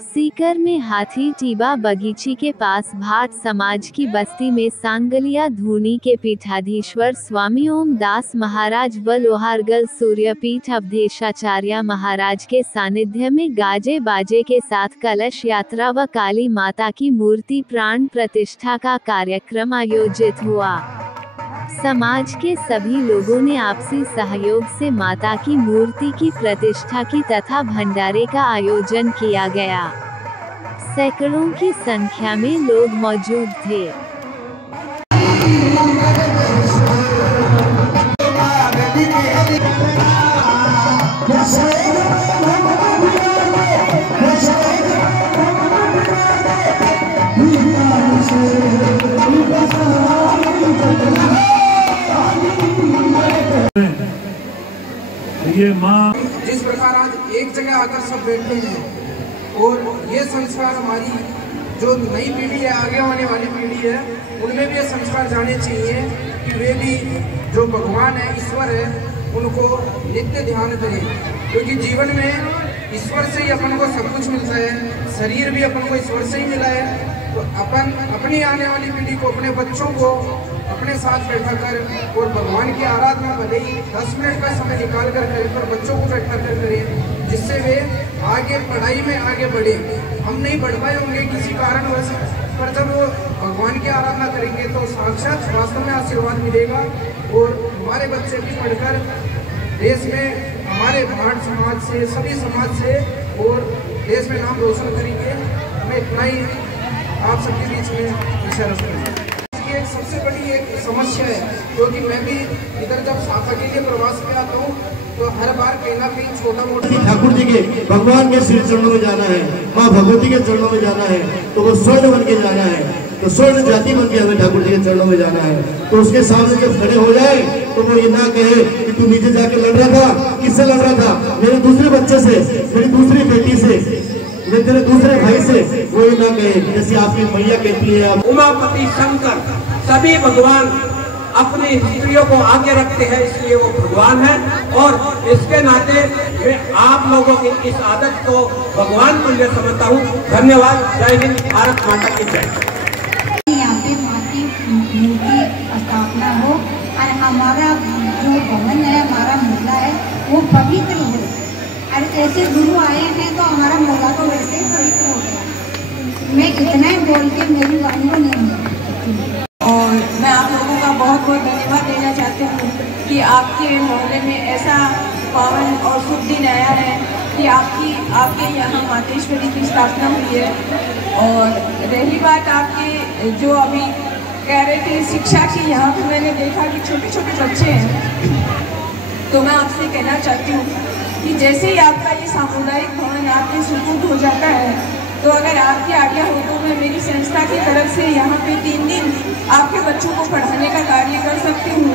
सीकर में हाथी टीबा बगीची के पास भाट समाज की बस्ती में सांगलिया धूनी के पीठाधीश्वर स्वामी ओम दास महाराज व लोहारगल सूर्यपीठ अवधेशाचार्य महाराज के सानिध्य में गाजे बाजे के साथ कलश यात्रा व काली माता की मूर्ति प्राण प्रतिष्ठा का कार्यक्रम आयोजित हुआ। समाज के सभी लोगों ने आपसी सहयोग से माता की मूर्ति की प्रतिष्ठा की तथा भंडारे का आयोजन किया गया। सैकड़ों की संख्या में लोग मौजूद थे। ये माँ जिस प्रकार आज एक जगह आकर सब बैठे हैं और ये संस्कार हमारी जो नई पीढ़ी है, आगे आने वाली पीढ़ी है, उनमें भी ये संस्कार जाने चाहिए कि वे भी जो भगवान है, ईश्वर है, उनको नित्य ध्यान करें। क्योंकि जीवन में ईश्वर से ही अपन को सब कुछ मिलता है, शरीर भी अपन को ईश्वर से ही मिला है। तो अपन अपनी आने वाली पीढ़ी को, अपने बच्चों को अपने साथ बैठा कर और भगवान की आराधना भले ही 10 मिनट का समय निकाल कर करें, पर बच्चों को बैठा कर करें, जिससे वे आगे पढ़ाई में आगे बढ़े। हम नहीं बढ़ पाए होंगे किसी कारणवश, पर जब वो भगवान की आराधना करेंगे तो साक्षात वास्तव में आशीर्वाद मिलेगा और हमारे बच्चे भी पढ़कर देश में हमारे भाट समाज से, सभी समाज से और देश में नाम रोशन करेंगे। हमें इतना ही आप सबके बीच में विषय रखना। एक सबसे बड़ी एक समस्या है, क्योंकि मैं भी इधर जब साफा के लिए प्रवास पे आता हूँ तो हर बार कहीं ना कहीं छोटा मोटा ठाकुर जी के भगवान के श्री चरणों में जाना है, माँ भगवती के चरणों में जाना है, तो वो स्वर्ण बन के जाना है, तो स्वर्ण जाति बन के हमें ठाकुर जी के चरणों में जाना है। तो उसके सामने जब खड़े हो जाए तो वो ये ना कहे कि तू नीचे जाके लड़ रहा था, किससे लड़ रहा था, मेरे दूसरे बच्चे से, मेरी दूसरी बेटी से, मैं तेरे दूसरे भाई से, वो ये ना कहे जैसे आपकी मैया कहती है। उमापति शंकर सभी भगवान अपनी स्त्रियों को आगे रखते हैं, इसलिए वो भगवान है। और इसके नाते मैं आप लोगों की इस आदत को भगवान तुल्य समझता हूँ। धन्यवाद। जय हिंद। भारत माता की जय। यहाँ पे माँ की मूर्ति स्थापना हो और हमारा जो भवन है, हमारा मोहल्ला है, वो पवित्र हो। और ऐसे गुरु आए हैं तो हमारा मोहल्ला तो वैसे ही पवित्र हो गया। मैं इतना ही बोल के मेरी वाणी को नहीं। और मैं आप लोगों का बहुत बहुत धन्यवाद देना चाहती हूँ कि आपके मोहल्ले में ऐसा पावन और शुभ दिन आया है कि आपके यहाँ मातेश्वरी की स्थापना हुई है। और रही बात आपके जो अभी कह रहे थे शिक्षा की, यहाँ पे मैंने देखा कि छोटे छोटे बच्चे हैं। तो मैं आपसे कहना चाहती हूँ कि जैसे ही आपका ये सामुदायिक भवन आपके सुपुर्द हो जाता है, तो अगर आपकी आज्ञा हो तो मैं मेरी संस्था की तरफ से यहाँ पे 3 दिन आपके बच्चों को पढ़ाने का कार्य कर सकती हूँ।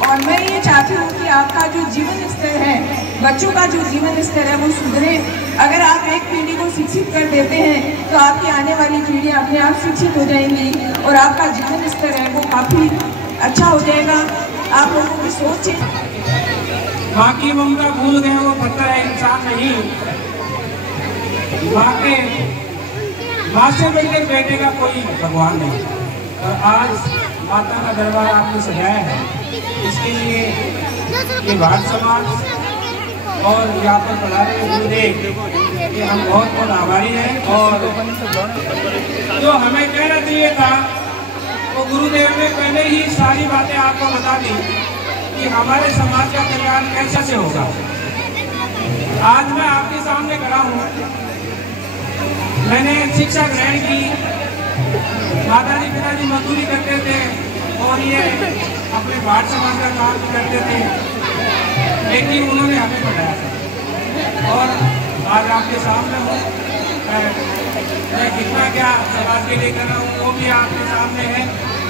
और मैं ये चाहती हूँ कि आपका जो जीवन स्तर है, बच्चों का जो जीवन स्तर है, वो सुधरे। अगर आप एक पीढ़ी को शिक्षित कर देते हैं तो आपकी आने वाली पीढ़ी अपने आप शिक्षित हो जाएंगी और आपका जीवन स्तर है वो काफ़ी अच्छा हो जाएगा। आप लोगों की सोच है। बाकी ममता भूल गए, वो पता है इंसान नहीं। माँ से मिलकर बैठे का कोई भगवान नहीं। और आज माता का दरबार आपने सजाया है, इसके लिए ये भाट समाज और यहाँ पर पधारे गुरुदेव ये हम बहुत बहुत आभारी हैं। और जो हमें कहना चाहिए था तो गुरुदेव ने पहले ही सारी बातें आपको बता दी कि हमारे समाज का कल्याण कैसे से होगा। आज मैं आपके सामने खड़ा हूँ। मैंने शिक्षा ग्रहण की, माताजी पिताजी मजदूरी करते थे और ये अपने भाट समाज का काम भी करते थे, लेकिन उन्होंने हमें पढ़ाया था। और आज आपके सामने हूँ। मैं कितना क्या समाज के लिए कर रहा हूँ वो भी आपके सामने है,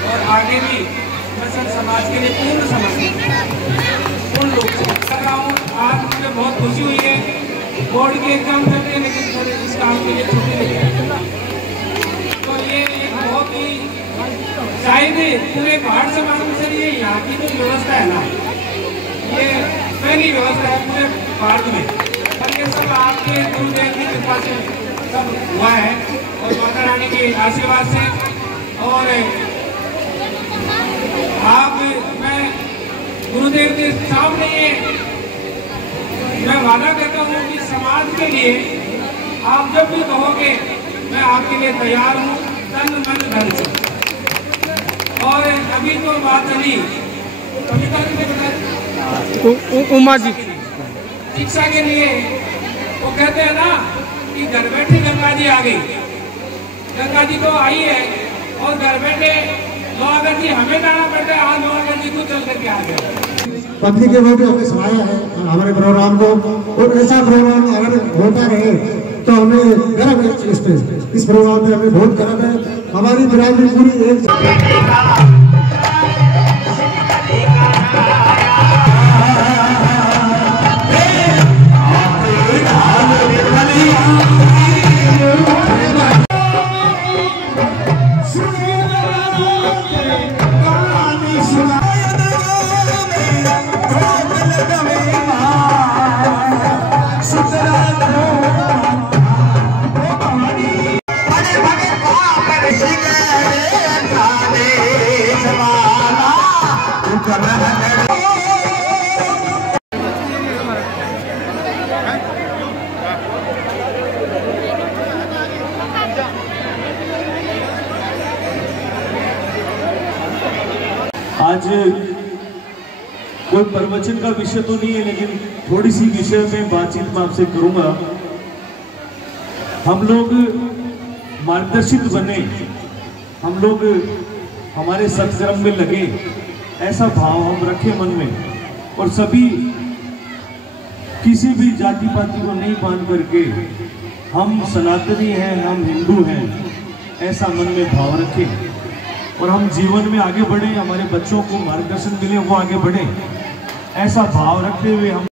और आगे भी मैं सब समाज के लिए पूर्ण रूप से कर रहा हूँ। आज मुझे बहुत खुशी हुई है। बोर्ड के एग्जाम चलते हैं, लेकिन थोड़े इस काम के लिए छुट्टी नहीं। तो ये एक बहुत ही शायद पूरे भाट समाज में सर ये यहाँ की जो व्यवस्था है ना, ये पहली व्यवस्था है पूरे भारत में। और ये सब आपके गुरुदेव की कृपा से सब हुआ है और माता रानी के आशीर्वाद से। और आप, मैं गुरुदेव के सामने मैं वादा करता हूँ कि समाज के लिए आप जब भी कहोगे मैं आपके लिए तैयार हूँ, तन मन धन से। और अभी तो बात चली कविता जी ने बताया उमा जी शिक्षा के लिए, वो कहते हैं ना कि घर बैठे गंगा जी आ गई। गंगा जी तो आई है और घर बैठे लोहागढ़ जी हमें जाना पड़ता है, आज लोहागढ़ जी को चल करके आ गए। पत्नी के वोट हमें समाया है हमारे प्रोग्राम को, और ऐसा प्रोग्राम अगर होता रहे तो हमें गर्व है। इस प्रोग्राम में हमें बहुत गर्व है। हमारी बिरादरी पूरी एक आज कोई प्रवचन का विषय तो नहीं है, लेकिन थोड़ी सी विषय में बातचीत मैं आपसे करूंगा। हम लोग मार्गदर्शित बने, हम लोग हमारे सत्कर्म में लगे, ऐसा भाव हम रखें मन में, और सभी किसी भी जाति पाति को नहीं मान करके हम सनातनी हैं, हम हिंदू हैं, ऐसा मन में भाव रखें और हम जीवन में आगे बढ़े, हमारे बच्चों को मार्गदर्शन मिले, वो आगे बढ़े, ऐसा भाव रखते हुए हम